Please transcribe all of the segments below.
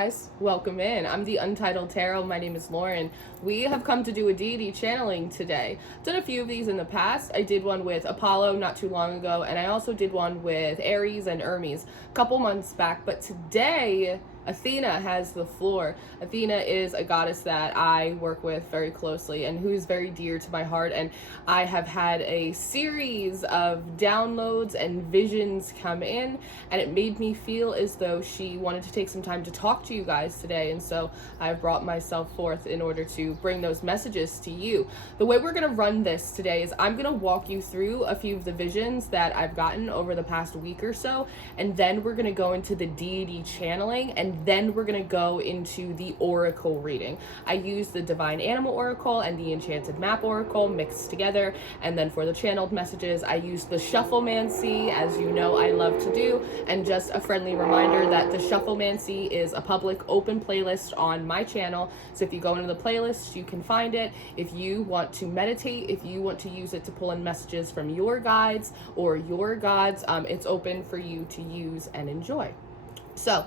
guys, welcome in. I'm the Untitled Tarot. My name is Lauren. We have come to do a deity channeling today. I've done a few of these in the past. I did one with Apollo not too long ago, and I also did one with Aries and Hermes a couple months back. But today, Athena has the floor. Athena is a goddess that I work with very closely and who's very dear to my heart, and I have had a series of downloads and visions come in, and it made me feel as though she wanted to take some time to talk to you guys today, and so I've brought myself forth in order to bring those messages to you. The way we're going to run this today is I'm going to walk you through a few of the visions that I've gotten over the past week or so, and then we're going to go into the deity channeling, and then we're going to go into the oracle reading. I use the Divine Animal Oracle and the Enchanted Map Oracle mixed together, and then for the channeled messages, I use the Shufflemancy, as you know I love to do. And just a friendly reminder that the Shufflemancy is a public open playlist on my channel, so if you go into the playlist, you can find it. If you want to meditate, if you want to use it to pull in messages from your guides or your gods, it's open for you to use and enjoy. So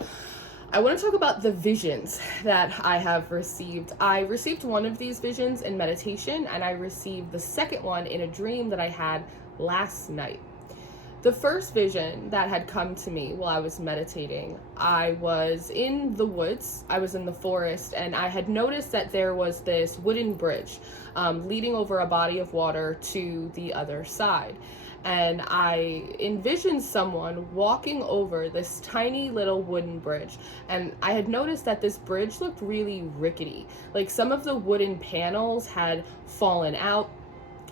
I want to talk about the visions that I have received. I received one of these visions in meditation, and I received the second one in a dream that I had last night. The first vision that had come to me while I was meditating, I was in the woods, I was in the forest, and I had noticed that there was this wooden bridge leading over a body of water to the other side. And I envisioned someone walking over this tiny little wooden bridge. And I had noticed that this bridge looked really rickety. Like some of the wooden panels had fallen out.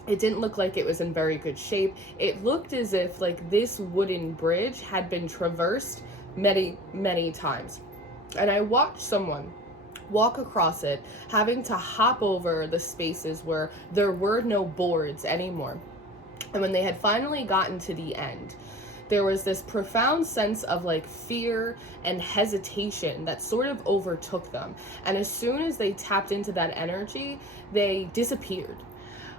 It didn't look like it was in very good shape. It looked as if like this wooden bridge had been traversed many, many times. And I watched someone walk across it, having to hop over the spaces where there were no boards anymore. And when they had finally gotten to the end, there was this profound sense of like fear and hesitation that sort of overtook them. And as soon as they tapped into that energy, they disappeared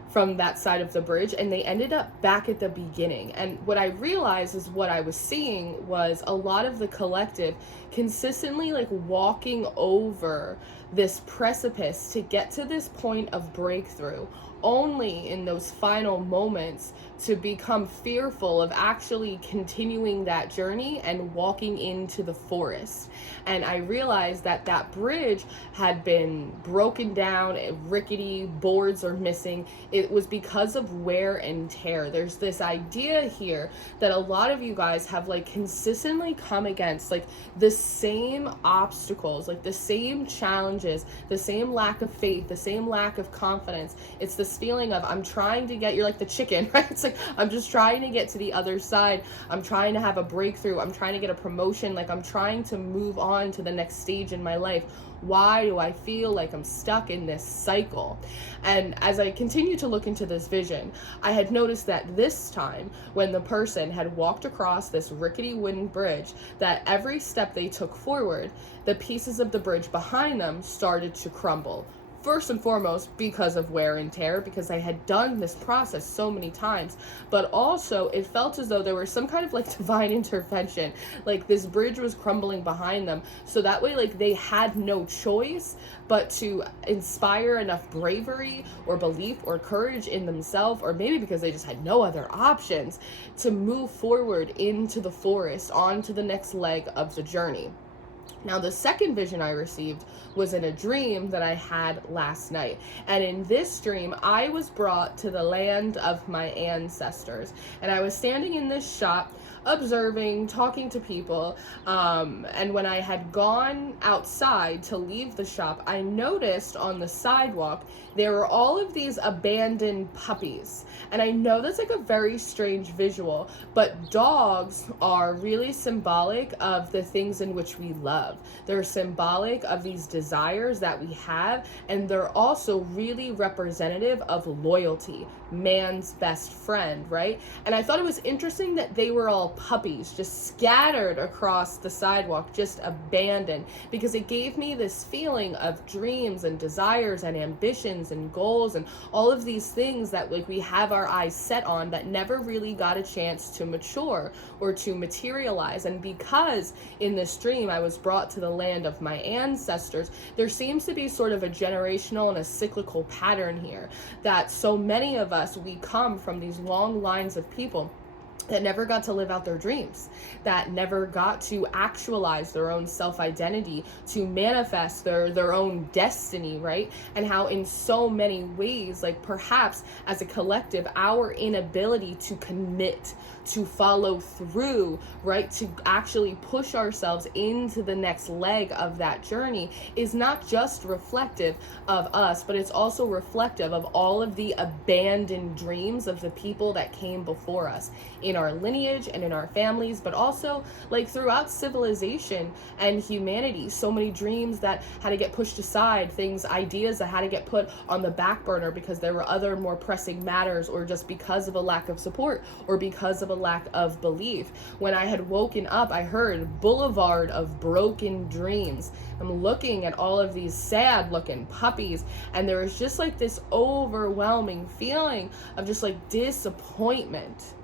from that side of the bridge, and they ended up back at the beginning. And what I realized is what I was seeing was a lot of the collective consistently like walking over this precipice to get to this point of breakthrough, only in those final moments to become fearful of actually continuing that journey and walking into the forest. And I realized that that bridge had been broken down, rickety, boards are missing. It was because of wear and tear. There's this idea here that a lot of you guys have like consistently come against like the same obstacles, like the same challenges, the same lack of faith, the same lack of confidence. It's this feeling of I'm trying to get, you're like the chicken, right? It's like I'm just trying to get to the other side. I'm trying to have a breakthrough. I'm trying to get a promotion. Like I'm trying to move on to the next stage in my life. Why do I feel like I'm stuck in this cycle? And as I continue to look into this vision, I had noticed that this time when the person had walked across this rickety wooden bridge, that every step they took forward, the pieces of the bridge behind them started to crumble. First and foremost, because of wear and tear, because I had done this process so many times, but also it felt as though there was some kind of like divine intervention, like this bridge was crumbling behind them, so that way like they had no choice but to inspire enough bravery or belief or courage in themselves, or maybe because they just had no other options, to move forward into the forest, on to the next leg of the journey. Now, the second vision I received was in a dream that I had last night. And in this dream, I was brought to the land of my ancestors. And I was standing in this shop, observing, talking to people. And when I had gone outside to leave the shop, I noticed on the sidewalk, there were all of these abandoned puppies. And I know that's like a very strange visual, but dogs are really symbolic of the things in which we love. They're symbolic of these desires that we have, and they're also really representative of loyalty, man's best friend, right? And I thought it was interesting that they were all puppies just scattered across the sidewalk, just abandoned, because it gave me this feeling of dreams and desires and ambitions and goals and all of these things that like we have our eyes set on that never really got a chance to mature or to materialize. And because in this dream I was brought to the land of my ancestors, there seems to be sort of a generational and a cyclical pattern here, that so many of us, we come from these long lines of people that never got to live out their dreams, that never got to actualize their own self-identity, to manifest their own destiny, right? And how in so many ways, like perhaps as a collective, our inability to commit, to follow through, right, to actually push ourselves into the next leg of that journey is not just reflective of us, but it's also reflective of all of the abandoned dreams of the people that came before us in our lineage and in our families, but also like throughout civilization and humanity. So many dreams that had to get pushed aside, things, ideas that had to get put on the back burner because there were other more pressing matters, or just because of a lack of support, or because of a lack of belief. When I had woken up, I heard Boulevard of Broken Dreams. I'm looking at all of these sad looking puppies, and there was just like this overwhelming feeling of just like disappointment.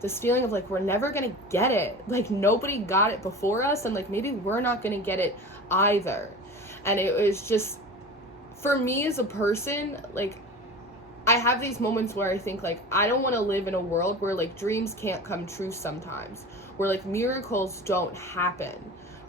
This feeling of like, we're never gonna get it. Like nobody got it before us, and like maybe we're not gonna get it either. And it was just, for me as a person, like I have these moments where I think like, I don't want to live in a world where like dreams can't come true sometimes, where like miracles don't happen,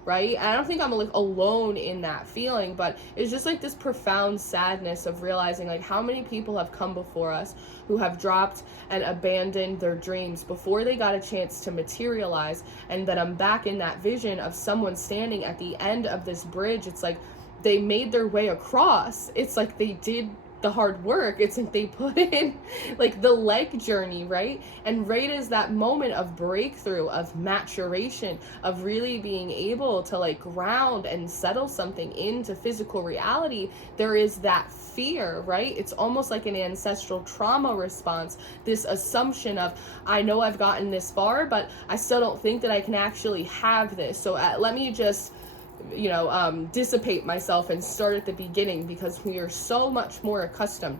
right? And I don't think I'm like alone in that feeling, but it's just like this profound sadness of realizing like how many people have come before us who have dropped and abandoned their dreams before they got a chance to materialize. And that I'm back in that vision of someone standing at the end of this bridge. It's like they made their way across. It's like they did the hard work. It's like they put in like the leg journey, right? And right as that moment of breakthrough, of maturation, of really being able to like ground and settle something into physical reality, there is that fear, right? It's almost like an ancestral trauma response, this assumption of, I know I've gotten this far, but I still don't think that I can actually have this. So let me just dissipate myself and start at the beginning, because we are so much more accustomed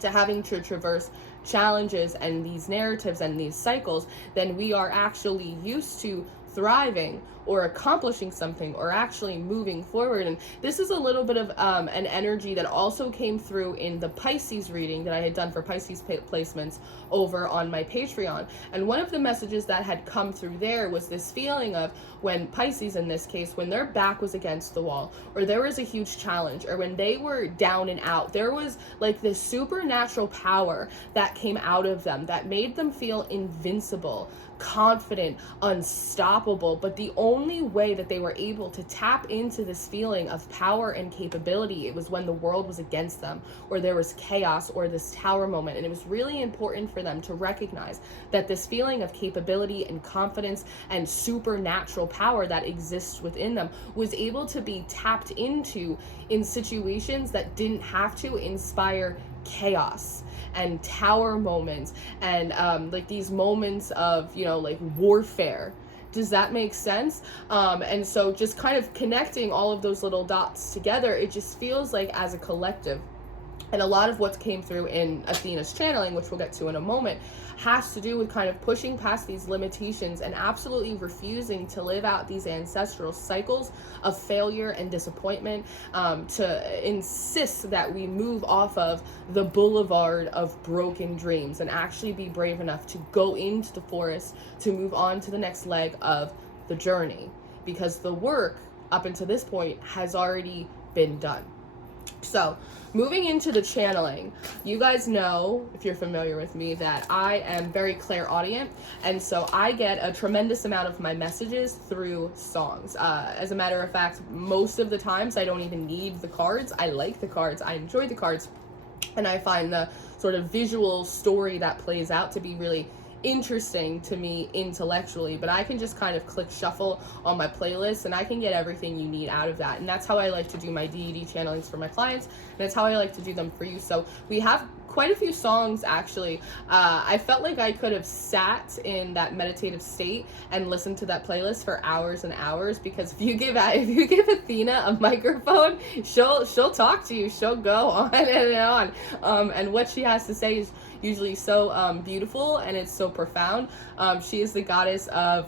to having to traverse challenges and these narratives and these cycles than we are actually used to thriving or accomplishing something or actually moving forward. And this is a little bit of an energy that also came through in the Pisces reading that I had done for Pisces placements over on my Patreon. And one of the messages that had come through there was this feeling of when Pisces, in this case, when their back was against the wall, or there was a huge challenge, or when they were down and out, there was like this supernatural power that came out of them that made them feel invincible, confident, unstoppable. But the only way that they were able to tap into this feeling of power and capability, it was when the world was against them, or there was chaos, or this tower moment. And it was really important for them to recognize that this feeling of capability and confidence and supernatural power that exists within them was able to be tapped into in situations that didn't have to inspire chaos and tower moments and like these moments of like warfare. Does that make sense? And so just kind of connecting all of those little dots together, it just feels like as a collective, and a lot of what came through in Athena's channeling, which we'll get to in a moment, has to do with kind of pushing past these limitations and absolutely refusing to live out these ancestral cycles of failure and disappointment, to insist that we move off of the boulevard of broken dreams and actually be brave enough to go into the forest to move on to the next leg of the journey, because the work up until this point has already been done. So moving into the channeling, you guys know, if you're familiar with me, that I am very clairaudient, and so I get a tremendous amount of my messages through songs. As a matter of fact, most of the times I don't even need the cards. I like the cards, I enjoy the cards, and I find the sort of visual story that plays out to be really interesting to me intellectually. But I can just kind of click shuffle on my playlist and I can get everything you need out of that. And that's how I like to do my deity channelings for my clients, and that's how I like to do them for you. So we have quite a few songs actually. I felt like I could have sat in that meditative state and listened to that playlist for hours and hours, because if you give Athena a microphone, she'll talk to you. She'll go on and on. And what she has to say is usually so beautiful, and it's so profound. She is the goddess of,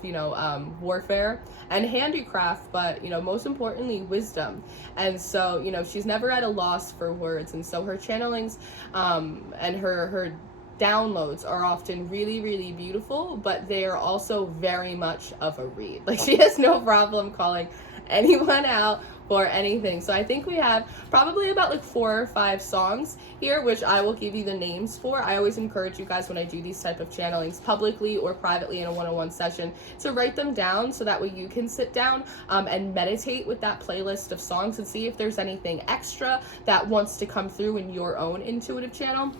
warfare and handicraft, but, most importantly, wisdom. And so, she's never at a loss for words. And so her channelings and her downloads are often really, really beautiful, but they are also very much of a read. Like, she has no problem calling anyone out for anything. So I think we have probably about like 4 or 5 songs here, which I will give you the names for. I always encourage you guys, when I do these type of channelings publicly or privately in a one-on-one session, to write them down so that way you can sit down and meditate with that playlist of songs and see if there's anything extra that wants to come through in your own intuitive channel.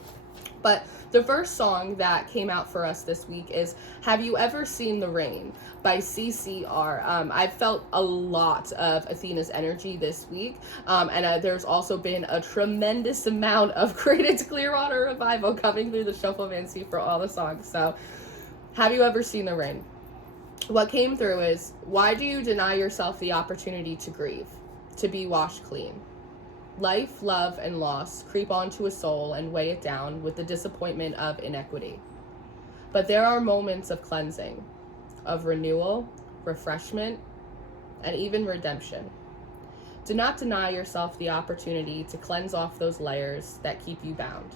But the first song that came out for us this week is Have You Ever Seen the Rain by CCR. I felt a lot of Athena's energy this week, and there's also been a tremendous amount of Created Clearwater Revival coming through the Shufflemancy for all the songs. So, have you ever seen the rain? What came through is, why do you deny yourself the opportunity to grieve, to be washed clean? Life, love, and loss creep onto a soul and weigh it down with the disappointment of inequity. But there are moments of cleansing, of renewal, refreshment, and even redemption. Do not deny yourself the opportunity to cleanse off those layers that keep you bound.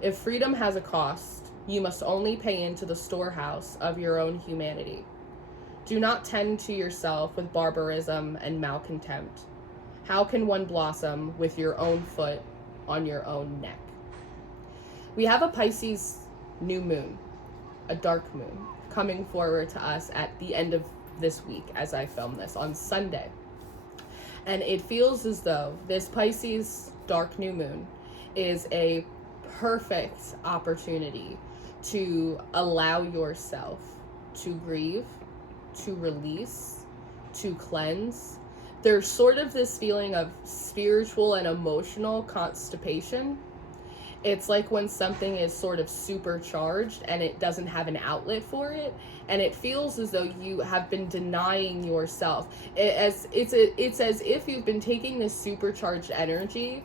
If freedom has a cost, you must only pay into the storehouse of your own humanity. Do not tend to yourself with barbarism and malcontempt. How can one blossom with your own foot on your own neck? We have a Pisces new moon, a dark moon, coming forward to us at the end of this week as I film this on Sunday. And it feels as though this Pisces dark new moon is a perfect opportunity to allow yourself to grieve, to release, to cleanse. There's sort of this feeling of spiritual and emotional constipation. It's like when something is sort of supercharged and it doesn't have an outlet for it, and it feels as though you have been denying yourself. It's as if you've been taking this supercharged energy,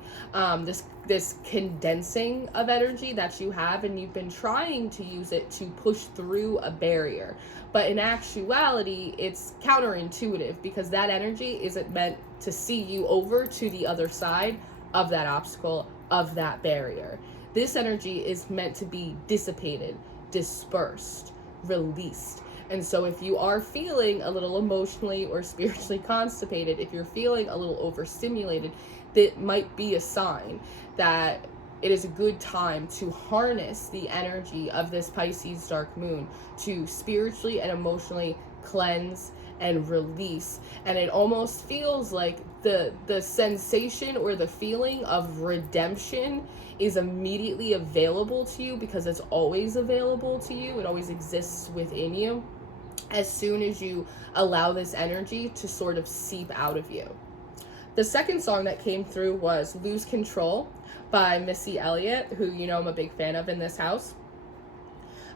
this condensing of energy that you have, and you've been trying to use it to push through a barrier. But in actuality, it's counterintuitive, because that energy isn't meant to see you over to the other side of that obstacle, of that barrier. This energy is meant to be dissipated, dispersed, released. And so if you are feeling a little emotionally or spiritually constipated, if you're feeling a little overstimulated, that might be a sign that it is a good time to harness the energy of this Pisces dark moon to spiritually and emotionally cleanse and release. And it almost feels like the sensation or the feeling of redemption is immediately available to you, because it's always available to you. It always exists within you as soon as you allow this energy to sort of seep out of you. The second song that came through was Lose Control by Missy Elliott, who I'm a big fan of in this house.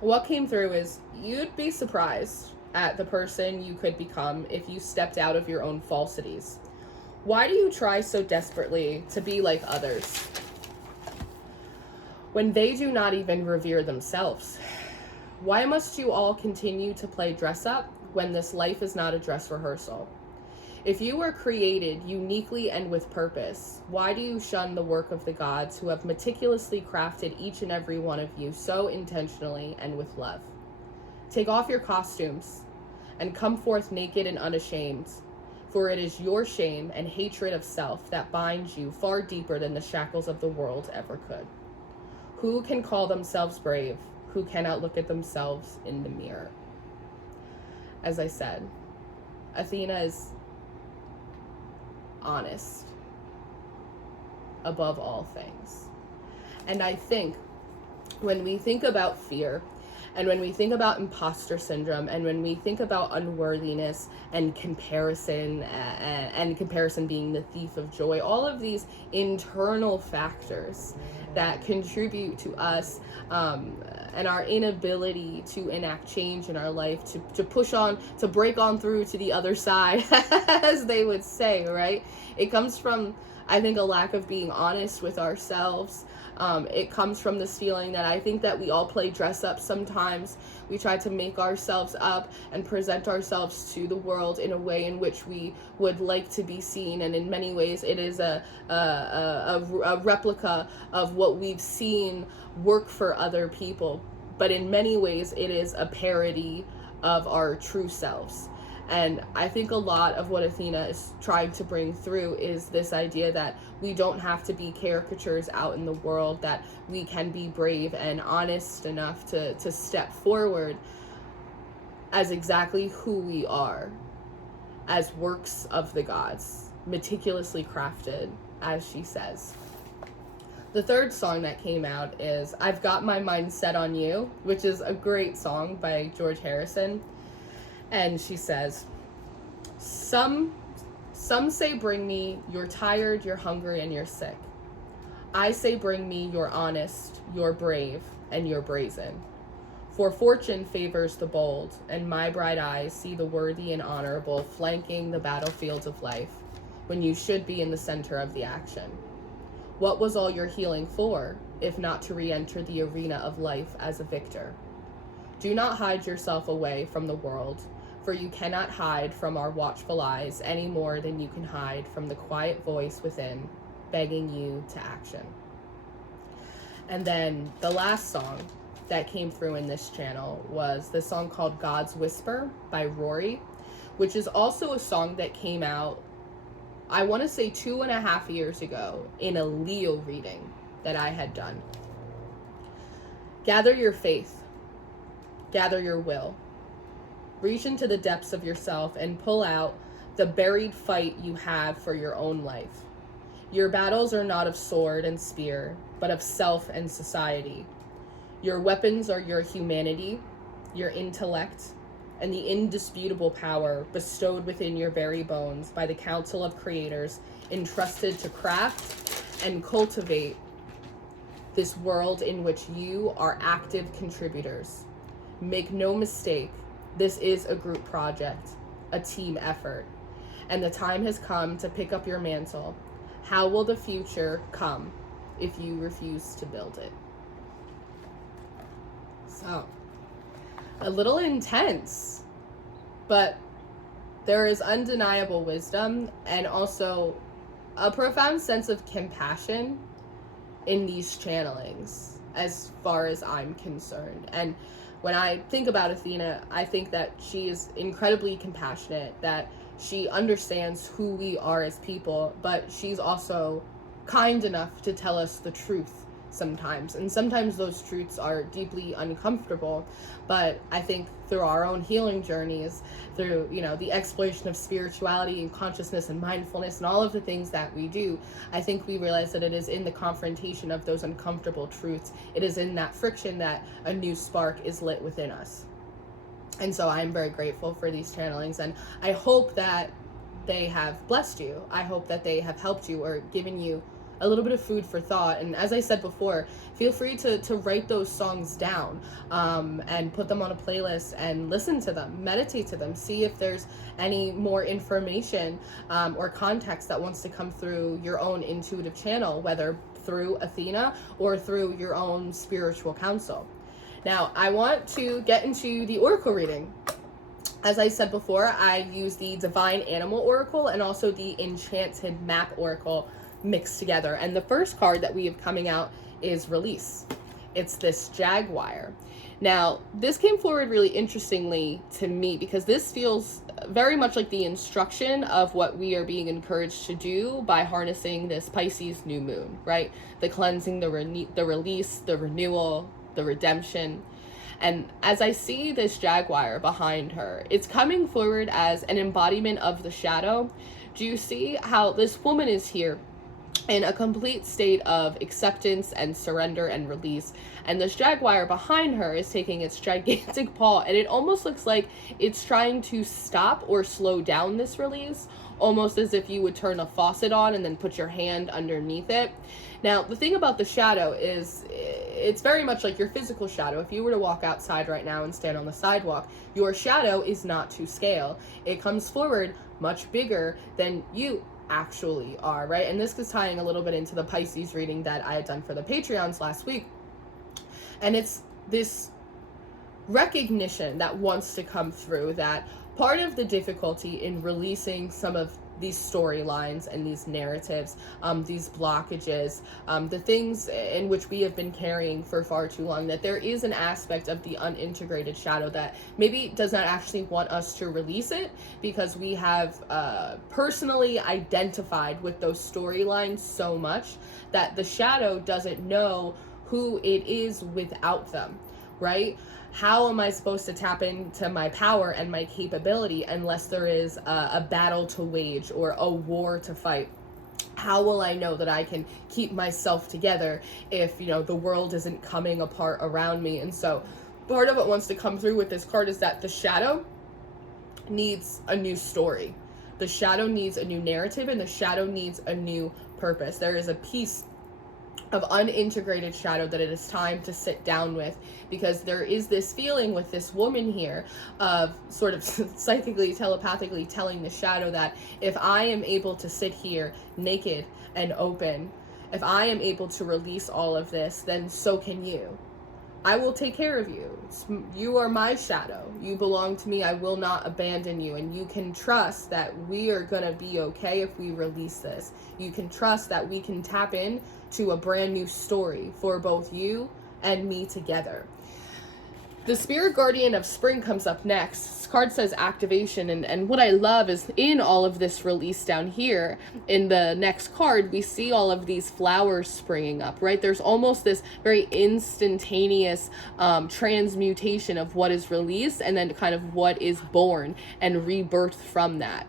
What came through is, you'd be surprised at the person you could become if you stepped out of your own falsities. Why do you try so desperately to be like others when they do not even revere themselves? Why must you all continue to play dress up when this life is not a dress rehearsal? If you were created uniquely and with purpose, why do you shun the work of the gods who have meticulously crafted each and every one of you so intentionally and with love? Take off your costumes and come forth naked and unashamed, for it is your shame and hatred of self that binds you far deeper than the shackles of the world ever could. Who can call themselves brave who cannot look at themselves in the mirror? As I said, Athena is honest above all things. And I think when we think about fear And when we think about imposter syndrome, and when we think about unworthiness and comparison being the thief of joy, all of these internal factors that contribute to us and our inability to enact change in our life, to push on, to break on through to the other side, as they would say, right? It comes from, I think, a lack of being honest with ourselves. It comes from this feeling that I think that we all play dress up sometimes. We try to make ourselves up and present ourselves to the world in a way in which we would like to be seen. And in many ways, it is a replica of what we've seen work for other people. But in many ways, it is a parody of our true selves. And I think a lot of what Athena is trying to bring through is this idea that we don't have to be caricatures out in the world, that we can be brave and honest enough to step forward as exactly who we are, as works of the gods, meticulously crafted, as she says. The third song that came out is I've Got My Mind Set on You, which is a great song by George Harrison. And she says, some say bring me, you're tired, you're hungry, and you're sick. I say bring me, you're honest, you're brave, and you're brazen. For fortune favors the bold, and my bright eyes see the worthy and honorable flanking the battlefields of life, when you should be in the center of the action. What was all your healing for, if not to re-enter the arena of life as a victor? Do not hide yourself away from the world, for you cannot hide from our watchful eyes any more than you can hide from the quiet voice within, begging you to action. And then the last song that came through in this channel was the song called God's Whisper by Rory, which is also a song that came out, I want to say 2.5 years ago, in a Leo reading that I had done. Gather your faith, gather your will. Reach into the depths of yourself and pull out the buried fight you have for your own life. Your battles are not of sword and spear, but of self and society. Your weapons are your humanity, your intellect, and the indisputable power bestowed within your very bones by the council of creators entrusted to craft and cultivate this world in which you are active contributors. Make no mistake, this is a group project, a team effort, and the time has come to pick up your mantle. How will the future come if you refuse to build it? So, a little intense, but there is undeniable wisdom and also a profound sense of compassion in these channelings, as far as I'm concerned. And when I think about Athena, I think that she is incredibly compassionate, that she understands who we are as people, but she's also kind enough to tell us the truth sometimes. And sometimes those truths are deeply uncomfortable, but I think through our own healing journeys, through, the exploration of spirituality and consciousness and mindfulness and all of the things that we do, I think we realize that it is in the confrontation of those uncomfortable truths, it is in that friction that a new spark is lit within us. And so I'm very grateful for these channelings, and I hope that they have blessed you. I hope that they have helped you or given you a little bit of food for thought. And as I said before, feel free to write those songs down and put them on a playlist and listen to them, meditate to them, see if there's any more information or context that wants to come through your own intuitive channel, whether through Athena or through your own spiritual counsel. Now, I want to get into the oracle reading. As I said before, I use the Divine Animal Oracle and also the Enchanted Map Oracle mixed together. And the first card that we have coming out is Release. It's this jaguar. Now, this came forward really interestingly to me because this feels very much like the instruction of what we are being encouraged to do by harnessing this Pisces new moon, right? The cleansing, the release, the renewal, the redemption. And as I see this jaguar behind her, it's coming forward as an embodiment of the shadow. Do you see how this woman is here in a complete state of acceptance and surrender and release. And this jaguar behind her is taking its gigantic paw, and it almost looks like it's trying to stop or slow down this release, almost as if you would turn a faucet on and then put your hand underneath it. Now, the thing about the shadow is it's very much like your physical shadow. If you were to walk outside right now and stand on the sidewalk, your shadow is not to scale. It comes forward much bigger than you actually are, right? And this is tying a little bit into the Pisces reading that I had done for the Patreons last week. And it's this recognition that wants to come through, that part of the difficulty in releasing some of these storylines and these narratives, these blockages, the things in which we have been carrying for far too long, that there is an aspect of the unintegrated shadow that maybe does not actually want us to release it, because we have personally identified with those storylines so much that the shadow doesn't know who it is without them, right? How am I supposed to tap into my power and my capability unless there is a battle to wage or a war to fight? How will I know that I can keep myself together if, the world isn't coming apart around me? And so part of what wants to come through with this card is that the shadow needs a new story. The shadow needs a new narrative, and the shadow needs a new purpose. There is a piece of unintegrated shadow that it is time to sit down with, because there is this feeling with this woman here of sort of psychically, telepathically telling the shadow that if I am able to sit here naked and open, if I am able to release all of this, then so can you. I will take care of you. You are my shadow. You belong to me. I will not abandon you. And you can trust that we are going to be okay if we release this. You can trust that we can tap in to a brand new story for both you and me together. The Spirit Guardian of Spring comes up next. This card says activation, and what I love is in all of this release down here, in the next card, we see all of these flowers springing up, right? There's almost this very instantaneous transmutation of what is released and then kind of what is born and rebirthed from that.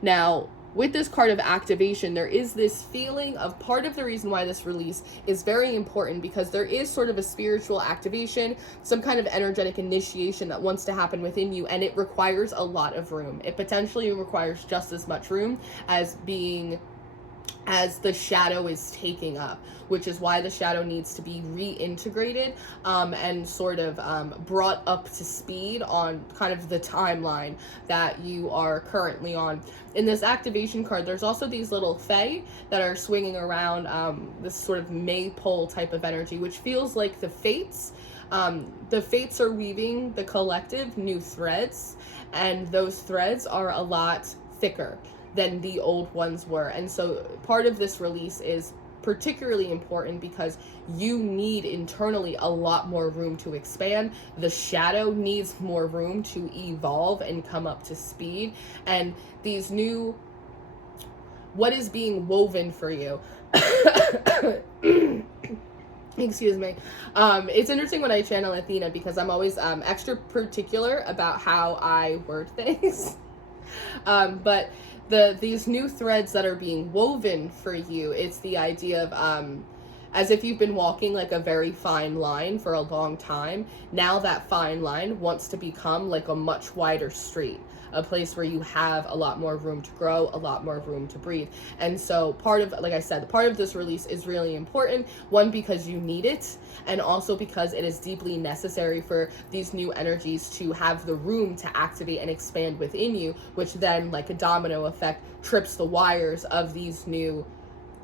Now, with this card of activation, there is this feeling of part of the reason why this release is very important, because there is sort of a spiritual activation, some kind of energetic initiation that wants to happen within you, and it requires a lot of room. It potentially requires just as much room as the shadow is taking up, which is why the shadow needs to be reintegrated and sort of brought up to speed on kind of the timeline that you are currently on. In this activation card, there's also these little fae that are swinging around this sort of maypole type of energy, which feels like the fates. The fates are weaving the collective new threads, and those threads are a lot thicker than the old ones were. And so part of this release is particularly important because you need internally a lot more room to expand. The shadow needs more room to evolve and come up to speed. And these new, what is being woven for you, excuse me. It's interesting when I channel Athena, because I'm always extra particular about how I word things. But these new threads that are being woven for you, it's the idea of as if you've been walking like a very fine line for a long time. Now that fine line wants to become like a much wider street, a place where you have a lot more room to grow, a lot more room to breathe. And so part of, like I said, part of this release is really important. One, because you need it, and also because it is deeply necessary for these new energies to have the room to activate and expand within you, which then, like a domino effect, trips the wires of these new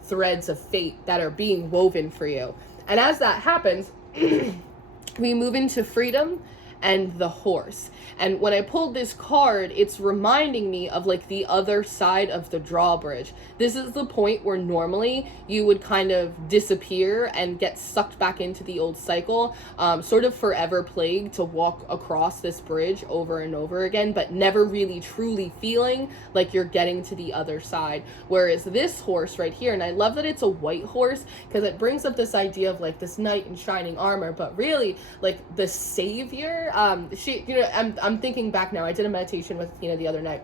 threads of fate that are being woven for you. And as that happens, we move into freedom and the horse. And when I pulled this card, it's reminding me of like the other side of the drawbridge. This is the point where normally you would kind of disappear and get sucked back into the old cycle, sort of forever plagued to walk across this bridge over and over again, but never really truly feeling like you're getting to the other side. Whereas this horse right here, and I love that it's a white horse, because it brings up this idea of like this knight in shining armor, but really like the savior. I'm thinking back now. I did a meditation with Athena the other night,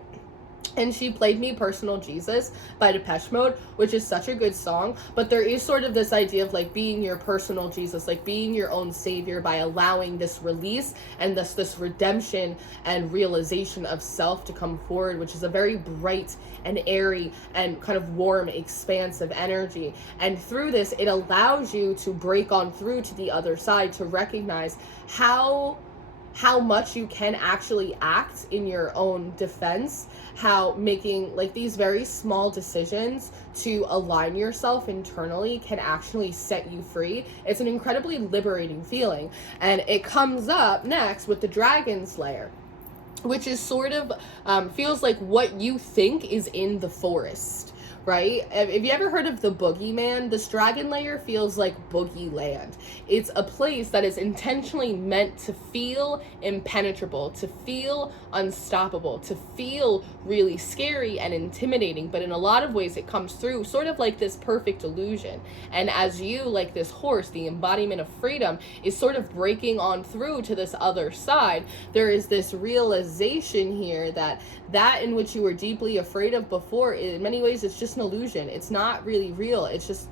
And she played me Personal Jesus by Depeche Mode, which is such a good song. But there is sort of this idea of like being your personal Jesus, like being your own savior by allowing this release and this redemption and realization of self to come forward, which is a very bright and airy and kind of warm, expansive energy. And through this, it allows you to break on through to the other side, to recognize how much you can actually act in your own defense, how making like these very small decisions to align yourself internally can actually set you free. It's an incredibly liberating feeling. And it comes up next with the Dragon Slayer, which is sort of feels like what you think is in the forest. Right? Have you ever heard of the Boogeyman? This dragon lair feels like Boogie Land. It's a place that is intentionally meant to feel impenetrable, to feel unstoppable, to feel really scary and intimidating. But in a lot of ways, it comes through sort of like this perfect illusion. And as you, like this horse, the embodiment of freedom, is sort of breaking on through to this other side, there is this realization here that in which you were deeply afraid of before, in many ways, it's just an illusion. It's not really real. It's just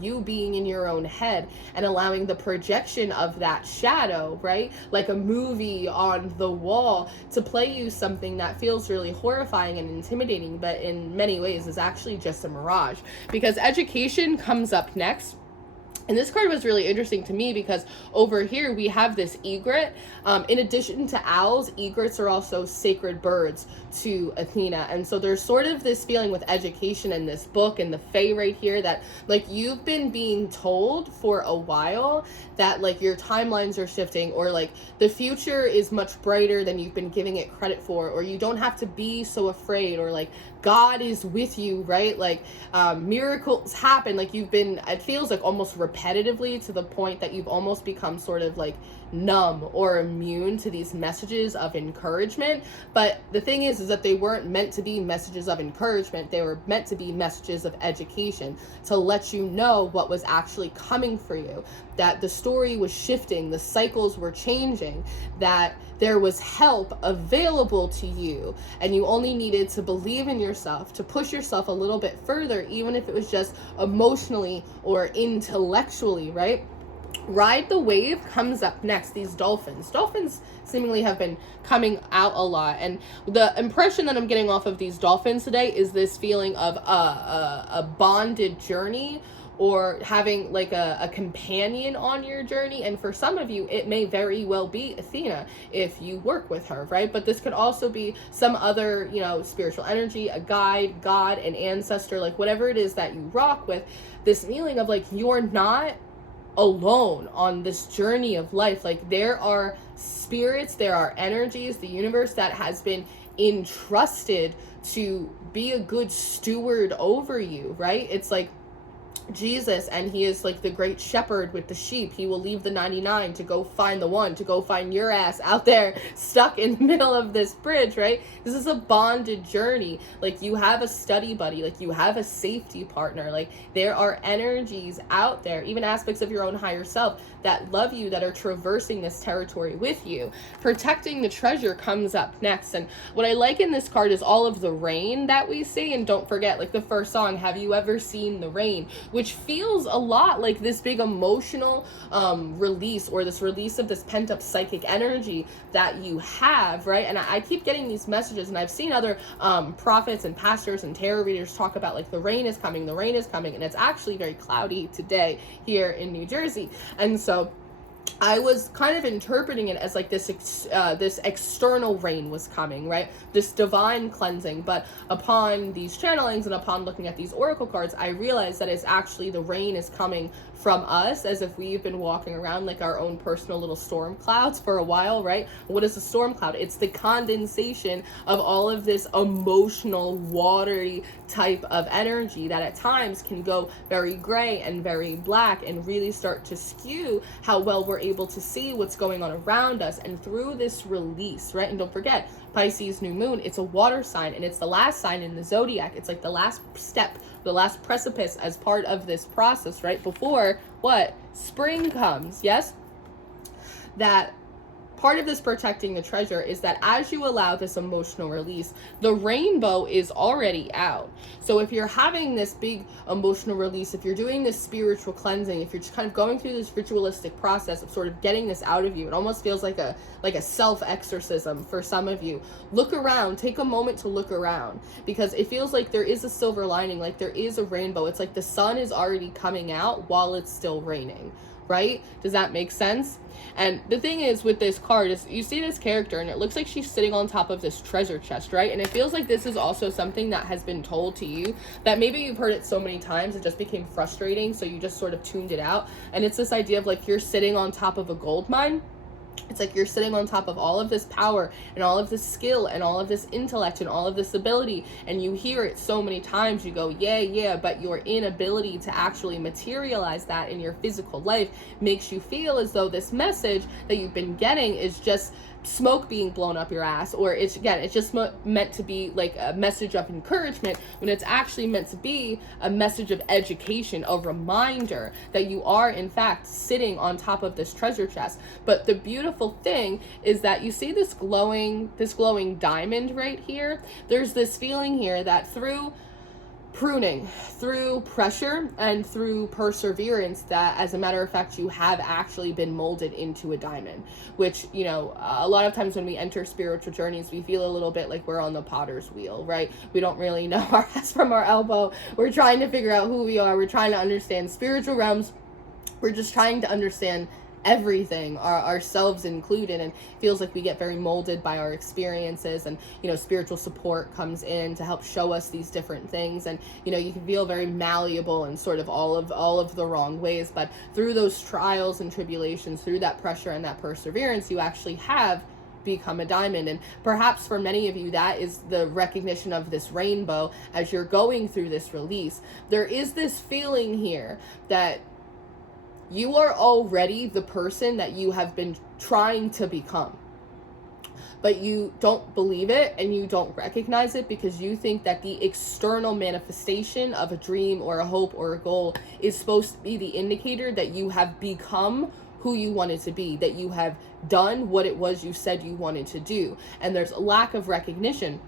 you being in your own head and allowing the projection of that shadow, right? Like a movie on the wall, to play you something that feels really horrifying and intimidating, but in many ways is actually just a mirage. Because education comes up next. And this card was really interesting to me because over here we have this egret. In addition to owls, egrets are also sacred birds to Athena. And so there's sort of this feeling with education in this book and the fae right here that like you've been being told for a while that like your timelines are shifting, or like the future is much brighter than you've been giving it credit for, or you don't have to be so afraid, or like God is with you, right? Like miracles happen. Like you've been, it feels like almost repetitively, to the point that you've almost become sort of like numb or immune to these messages of encouragement. But the thing is that they weren't meant to be messages of encouragement. They were meant to be messages of education, to let you know what was actually coming for you, that the story was shifting, the cycles were changing, that there was help available to you, and you only needed to believe in yourself, to push yourself a little bit further, even if it was just emotionally or intellectually, right? Ride the Wave comes up next. These dolphins seemingly have been coming out a lot, and the impression that I'm getting off of these dolphins today is this feeling of a bonded journey, or having like a companion on your journey. And for some of you, it may very well be Athena if you work with her, right? But this could also be some other, spiritual energy, a guide, God, an ancestor, like whatever it is that you rock with. This feeling of like you're not alone on this journey of life. Like there are spirits, there are energies, the universe that has been entrusted to be a good steward over you, right? It's like Jesus, and he is like the great shepherd with the sheep. He will leave the 99 to go find the one, to go find your ass out there stuck in the middle of this bridge, right? This is a bonded journey. Like you have a study buddy, like you have a safety partner, like there are energies out there, even aspects of your own higher self that love you, that are traversing this territory with you. Protecting the treasure comes up next. And what I like in this card is all of the rain that we see. And don't forget, like the first song, Have You Ever Seen the Rain? Which feels a lot like this big emotional release, or this release of this pent-up psychic energy that you have, right? And I keep getting these messages, and I've seen other prophets and pastors and tarot readers talk about like the rain is coming, and it's actually very cloudy today here in New Jersey. And so I was kind of interpreting it as like this external rain was coming, right? This divine cleansing. But upon these channelings and upon looking at these oracle cards, I realized that it's actually the rain is coming from us, as if we've been walking around like our own personal little storm clouds for a while, right? What is a storm cloud? It's the condensation of all of this emotional, watery type of energy that at times can go very gray and very black, and really start to skew how well we're able to see what's going on around us. And through this release, right? And don't forget, Pisces new moon, it's a water sign, and it's the last sign in the zodiac. It's like the last step, the last precipice as part of this process, right? Before what? Spring comes, yes? That part of this protecting the treasure is that as you allow this emotional release, the rainbow is already out. So if you're having this big emotional release, if you're doing this spiritual cleansing, if you're just kind of going through this ritualistic process of sort of getting this out of you, it almost feels like a self-exorcism for some of you. Look around, take a moment to look around, because it feels like there is a silver lining, like there is a rainbow. It's like the sun is already coming out while it's still raining, right? Does that make sense? And the thing is with this card is you see this character and it looks like she's sitting on top of this treasure chest, right? And it feels like this is also something that has been told to you, that maybe you've heard it so many times it just became frustrating, so you just sort of tuned it out. And it's this idea of like you're sitting on top of a gold mine. It's like you're sitting on top of all of this power and all of this skill and all of this intellect and all of this ability, and you hear it so many times, you go, yeah, but your inability to actually materialize that in your physical life makes you feel as though this message that you've been getting is just smoke being blown up your ass, or it's just meant to be like a message of encouragement, when it's actually meant to be a message of education, a reminder that you are in fact sitting on top of this treasure chest. But the beautiful thing is that you see this glowing diamond right here. There's this feeling here that through pruning, through pressure, and through perseverance, that as a matter of fact you have actually been molded into a diamond, which, you know, a lot of times when we enter spiritual journeys we feel a little bit like we're on the potter's wheel, right? We don't really know our ass from our elbow. We're trying to figure out who we are. We're trying to understand spiritual realms. We're just trying to understand everything, ourselves included, and it feels like we get very molded by our experiences, and, you know, spiritual support comes in to help show us these different things, and, you know, you can feel very malleable in sort of all of the wrong ways. But through those trials and tribulations, through that pressure and that perseverance, you actually have become a diamond. And perhaps for many of you that is the recognition of this rainbow as you're going through this release. There is this feeling here that you are already the person that you have been trying to become, but you don't believe it and you don't recognize it because you think that the external manifestation of a dream or a hope or a goal is supposed to be the indicator that you have become who you wanted to be, that you have done what it was you said you wanted to do. And there's a lack of recognition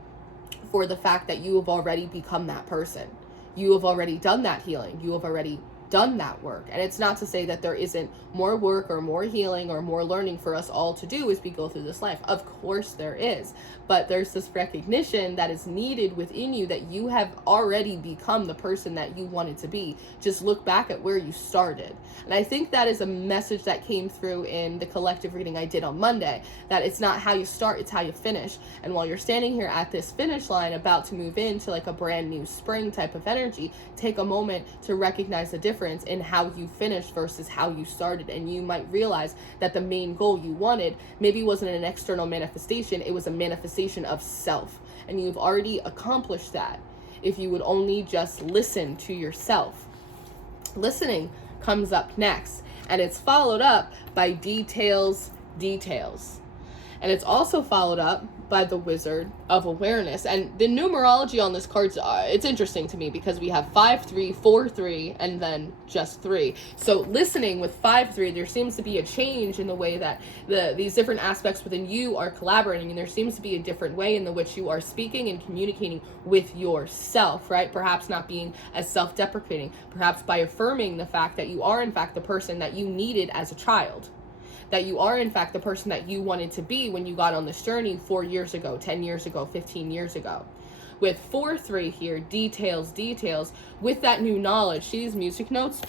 for the fact that you have already become that person. You have already done that healing. You have already done that work. And it's not to say that there isn't more work or more healing or more learning for us all to do as we go through this life. Of course there is, but there's this recognition that is needed within you that you have already become the person that you wanted to be. Just look back at where you started. And I think that is a message that came through in the collective reading I did on Monday, that it's not how you start, it's how you finish. And while you're standing here at this finish line about to move into like a brand new spring type of energy, take a moment to recognize the difference in how you finished versus how you started. And you might realize that the main goal you wanted maybe wasn't an external manifestation, it was a manifestation of self. And you've already accomplished that if you would only just listen to yourself. Listening comes up next, and it's followed up by details. And it's also followed up by the Wizard of Awareness. And the numerology on this card, it's interesting to me because we have 5, 3, 4, 3, and then just 3. So listening with 5, 3, there seems to be a change in the way that these different aspects within you are collaborating, and there seems to be a different way in the which you are speaking and communicating with yourself, right? Perhaps not being as self-deprecating, perhaps by affirming the fact that you are in fact the person that you needed as a child, that you are in fact the person that you wanted to be when you got on this journey 4 years ago, 10 years ago, 15 years ago. With 4, 3 here, details, with that new knowledge, see these music notes?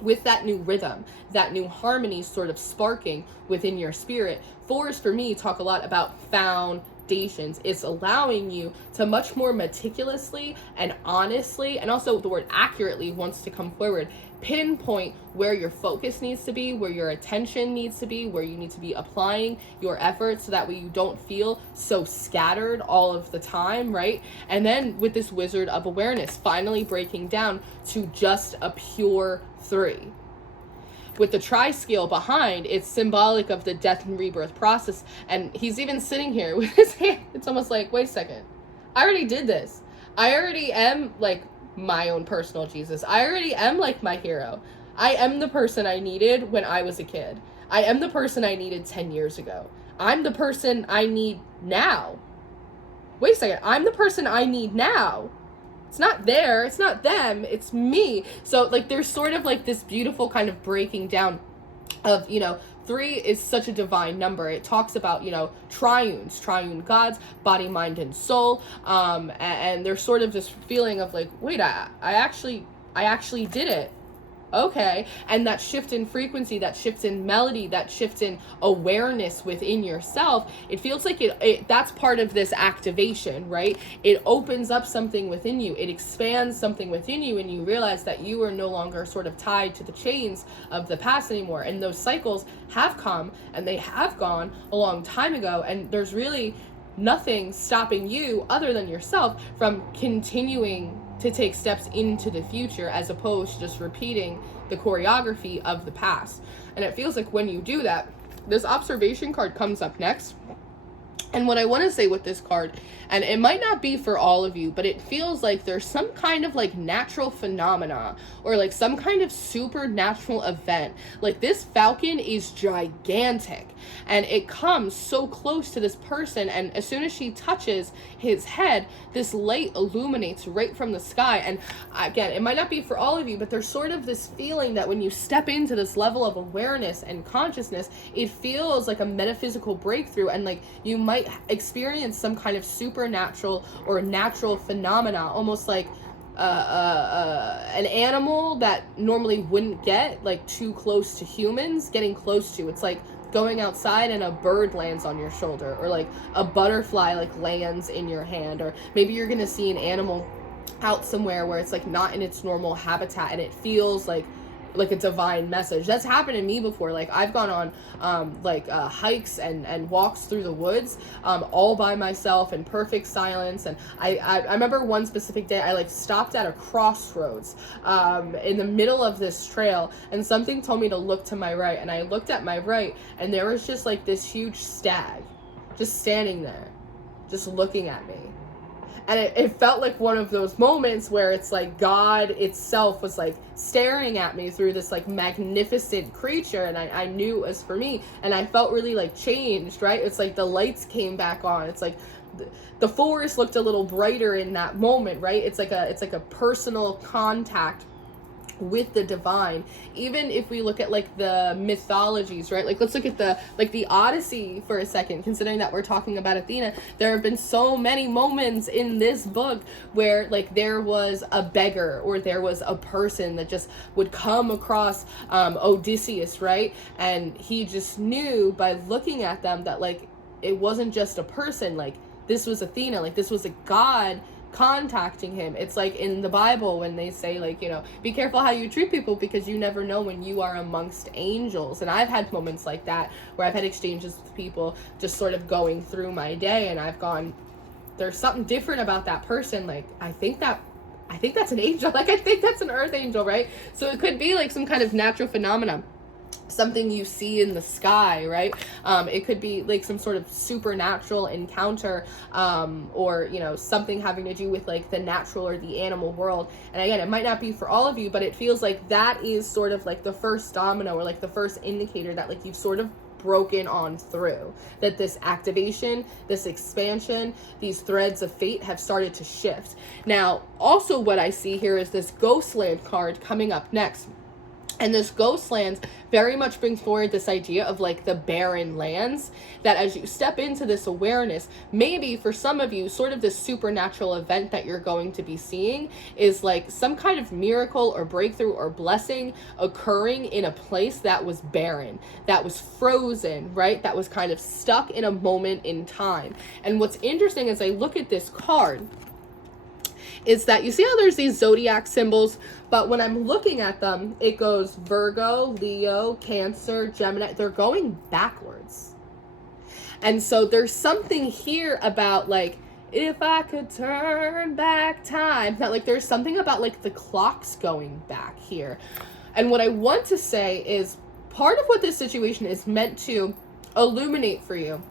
With that new rhythm, that new harmony sort of sparking within your spirit. 4s for me talk a lot about foundations. It's allowing you to much more meticulously and honestly, and also the word accurately wants to come forward, pinpoint where your focus needs to be, where your attention needs to be, where you need to be applying your efforts, so that way you don't feel so scattered all of the time, right? And then with this Wizard of Awareness, finally breaking down to just a pure 3. With the tri-scale behind, it's symbolic of the death and rebirth process. And he's even sitting here with his hand. It's almost like, wait a second. I already did this. I already am like my own personal Jesus. I already am like my hero. I am the person I needed when I was a kid. I am the person I needed 10 years ago. I'm the person I need now. Wait a second, I'm the person I need now. It's not there, it's not them, it's me. So like there's sort of like this beautiful kind of breaking down of, you know, 3 is such a divine number. It talks about, you know, triune gods, body, mind, and soul. And there's sort of this feeling of like, wait, I actually did it. Okay. And that shift in frequency, that shift in melody, that shift in awareness within yourself, it feels like that's part of this activation, right? It opens up something within you. It expands something within you, and you realize that you are no longer sort of tied to the chains of the past anymore. And those cycles have come and they have gone a long time ago. And there's really nothing stopping you other than yourself from continuing to take steps into the future, as opposed to just repeating the choreography of the past. And it feels like when you do that, this observation card comes up next. And what I want to say with this card, and it might not be for all of you, but it feels like there's some kind of like natural phenomena or like some kind of supernatural event. Like this falcon is gigantic and it comes so close to this person, and as soon as she touches his head, this light illuminates right from the sky. And again, it might not be for all of you, but there's sort of this feeling that when you step into this level of awareness and consciousness, it feels like a metaphysical breakthrough, and like you might experience some kind of supernatural or natural phenomena, almost like an animal that normally wouldn't get like too close to humans getting close to. It's like going outside and a bird lands on your shoulder, or like a butterfly like lands in your hand, or maybe you're gonna see an animal out somewhere where it's like not in its normal habitat and it feels like a divine message. That's happened to me before. Like I've gone on hikes and walks through the woods all by myself in perfect silence. And I remember one specific day I like stopped at a crossroads in the middle of this trail, and something told me to look to my right, and I looked at my right, and there was just like this huge stag just standing there just looking at me. And it felt like one of those moments where it's like God itself was like staring at me through this like magnificent creature, and I knew it was for me, and I felt really like changed, right? It's like the lights came back on. It's like the forest looked a little brighter in that moment, right? It's like a personal contact with the divine. Even if we look at like the mythologies, right? Like let's look at the Odyssey for a second, considering that we're talking about Athena. There have been so many moments in this book where like there was a beggar or there was a person that just would come across Odysseus, right? And he just knew by looking at them that like it wasn't just a person, like this was Athena, like this was a god contacting him. It's like in the Bible when they say like, you know, be careful how you treat people because you never know when you are amongst angels. And I've had moments like that where I've had exchanges with people just sort of going through my day, and I've gone, there's something different about that person. Like I think that's an angel. Like I think that's an earth angel, right? So it could be like some kind of natural phenomenon, something you see in the sky, right? It could be like some sort of supernatural encounter, or, you know, something having to do with like the natural or the animal world. And again, it might not be for all of you, but it feels like that is sort of like the first domino, or like the first indicator that like you've sort of broken on through, that this activation, this expansion, these threads of fate have started to shift. Now, also what I see here is this Ghostland card coming up next. And this Ghostlands very much brings forward this idea of like the barren lands, that as you step into this awareness, maybe for some of you, sort of this supernatural event that you're going to be seeing is like some kind of miracle or breakthrough or blessing occurring in a place that was barren, that was frozen, right? That was kind of stuck in a moment in time. And what's interesting as I look at this card is that you see how there's these zodiac symbols, but when I'm looking at them, it goes Virgo, Leo, Cancer, Gemini. They're going backwards. And so there's something here about like, if I could turn back time, that like there's something about like the clocks going back here. And what I want to say is part of what this situation is meant to illuminate for you,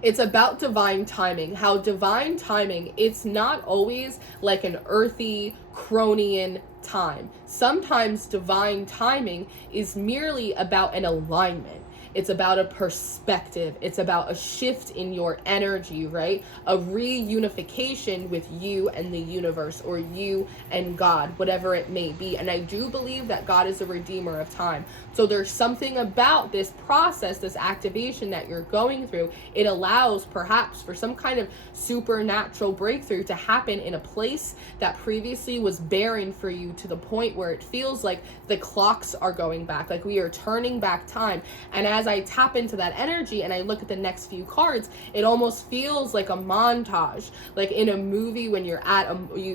it's about divine timing. How divine timing, it's not always like an earthy, Cronian time. Sometimes divine timing is merely about an alignment. It's about a perspective. It's about a shift in your energy, right? A reunification with you and the universe, or you and God, whatever it may be. And I do believe that God is a redeemer of time. So there's something about this process, this activation that you're going through. It allows perhaps for some kind of supernatural breakthrough to happen in a place that previously was barren for you, to the point where it feels like the clocks are going back, like we are turning back time. And as I tap into that energy and I look at the next few cards, it almost feels like a montage, like in a movie when you're at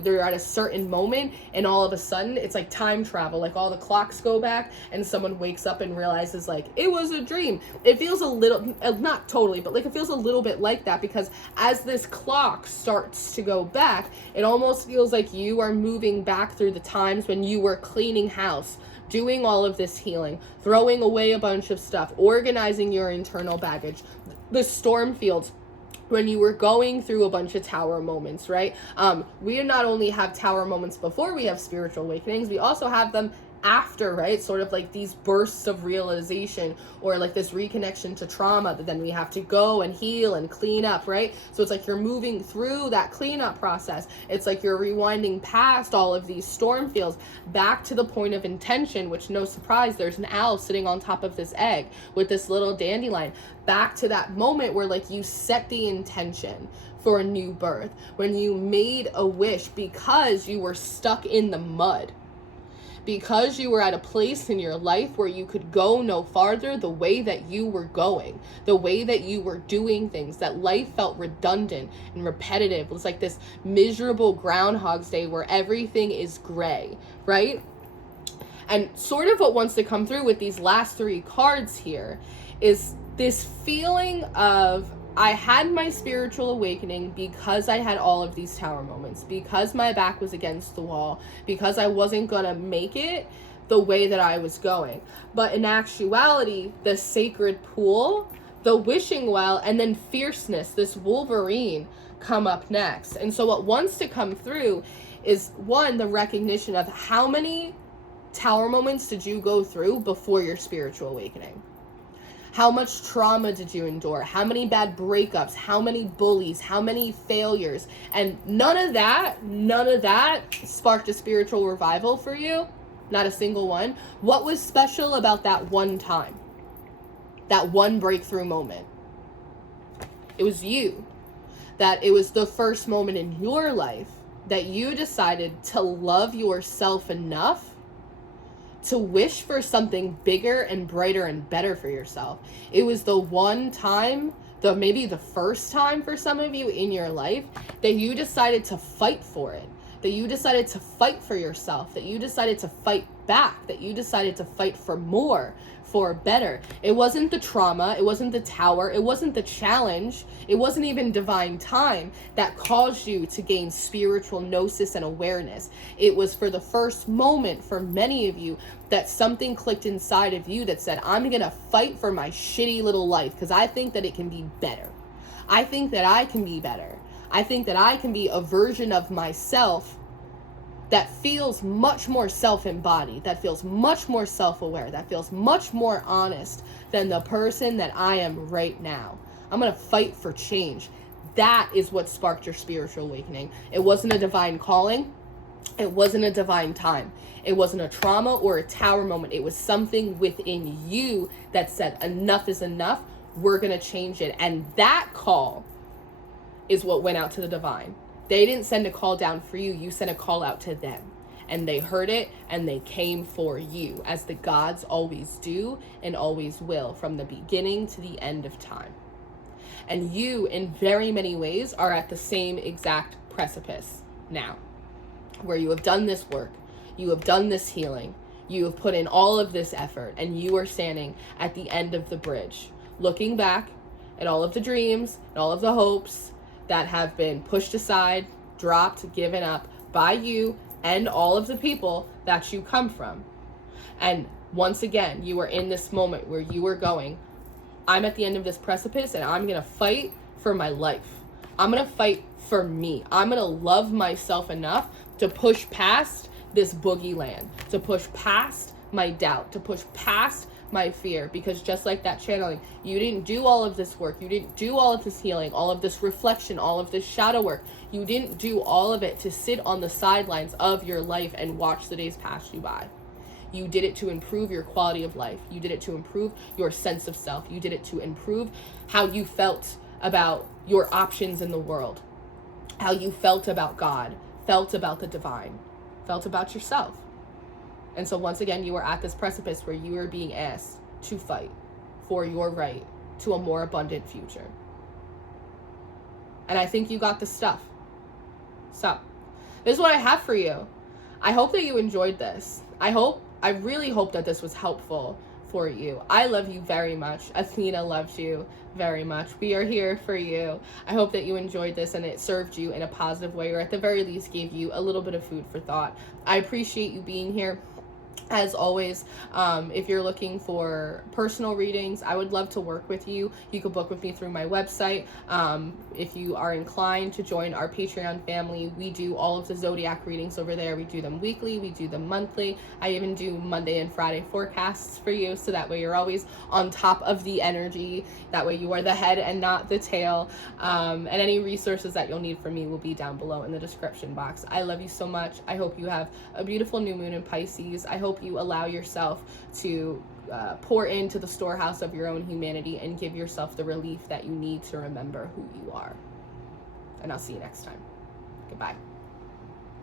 they're at a certain moment and all of a sudden it's like time travel, like all the clocks go back and someone wakes up and realizes like it was a dream. It feels a little, not totally, but like it feels a little bit like that, because as this clock starts to go back, it almost feels like you are moving back through the times when you were cleaning house, doing all of this healing, throwing away a bunch of stuff, organizing your internal baggage, the storm fields, when you were going through a bunch of tower moments, right? We not only have tower moments before we have spiritual awakenings, we also have them after, right? Sort of like these bursts of realization, or like this reconnection to trauma that then we have to go and heal and clean up, right? So it's like you're moving through that cleanup process. It's like you're rewinding past all of these storm fields back to the point of intention, which, no surprise, there's an owl sitting on top of this egg with this little dandelion. Back to that moment where like you set the intention for a new birth, when you made a wish because you were stuck in the mud, because you were at a place in your life where you could go no farther the way that you were going, the way that you were doing things, that life felt redundant and repetitive. It was like this miserable Groundhog's Day where everything is gray, right? And sort of what wants to come through with these last three cards here is this feeling of, I had my spiritual awakening because I had all of these tower moments, because my back was against the wall, because I wasn't gonna make it the way that I was going. But in actuality, the sacred pool, the wishing well, and then fierceness, this Wolverine, come up next. And so what wants to come through is, one, the recognition of how many tower moments did you go through before your spiritual awakening? How much trauma did you endure? How many bad breakups? How many bullies? How many failures? And none of that sparked a spiritual revival for you. Not a single one. What was special about that one time? That one breakthrough moment? It was you. That it was the first moment in your life that you decided to love yourself enough to wish for something bigger and brighter and better for yourself. It was the one time, maybe the first time for some of you in your life, that you decided to fight for it, that you decided to fight for yourself, that you decided to fight back, that you decided to fight for more, for better. It wasn't the trauma, it wasn't the tower, it wasn't the challenge, it wasn't even divine time that caused you to gain spiritual gnosis and awareness. It was for the first moment for many of you that something clicked inside of you that said, I'm gonna fight for my shitty little life because I think that it can be better. I think that I can be better. I think that I can be a version of myself that feels much more self-embodied, that feels much more self-aware, that feels much more honest than the person that I am right now. I'm going to fight for change. That is what sparked your spiritual awakening. It wasn't a divine calling. It wasn't a divine time. It wasn't a trauma or a tower moment. It was something within you that said, enough is enough. We're going to change it. And that call is what went out to the divine. They didn't send a call down for you. You sent a call out to them. And they heard it and they came for you, as the gods always do and always will, from the beginning to the end of time. And you, in very many ways, are at the same exact precipice now, where you have done this work, you have done this healing, you have put in all of this effort, and you are standing at the end of the bridge, looking back at all of the dreams and all of the hopes that have been pushed aside, dropped, given up by you and all of the people that you come from. And once again, you are in this moment where you are going, I'm at the end of this precipice and I'm going to fight for my life. I'm going to fight for me. I'm going to love myself enough to push past this boogie land, to push past my doubt, to push past my fear, because just like that channeling, you didn't do all of this work, you didn't do all of this healing, all of this reflection, all of this shadow work. You didn't do all of it to sit on the sidelines of your life and watch the days pass you by. You did it to improve your quality of life. You did it to improve your sense of self. You did it to improve how you felt about your options in the world, how you felt about God, felt about the divine, felt about yourself. And so once again, you are at this precipice where you are being asked to fight for your right to a more abundant future. And I think you got the stuff. So this is what I have for you. I hope that you enjoyed this. I really hope that this was helpful for you. I love you very much. Athena loves you very much. We are here for you. I hope that you enjoyed this and it served you in a positive way, or at the very least gave you a little bit of food for thought. I appreciate you being here. As always, if you're looking for personal readings, I would love to work with you. You can book with me through my website. If you are inclined to join our Patreon family, we do all of the Zodiac readings over there. We do them weekly, we do them monthly. I even do Monday and Friday forecasts for you, so that way you're always on top of the energy. That way you are the head and not the tail. And any resources that you'll need from me will be down below in the description box. I love you so much. I hope you have a beautiful new moon in Pisces. I hope you allow yourself to pour into the storehouse of your own humanity and give yourself the relief that you need to remember who you are. And I'll see you next time. Goodbye.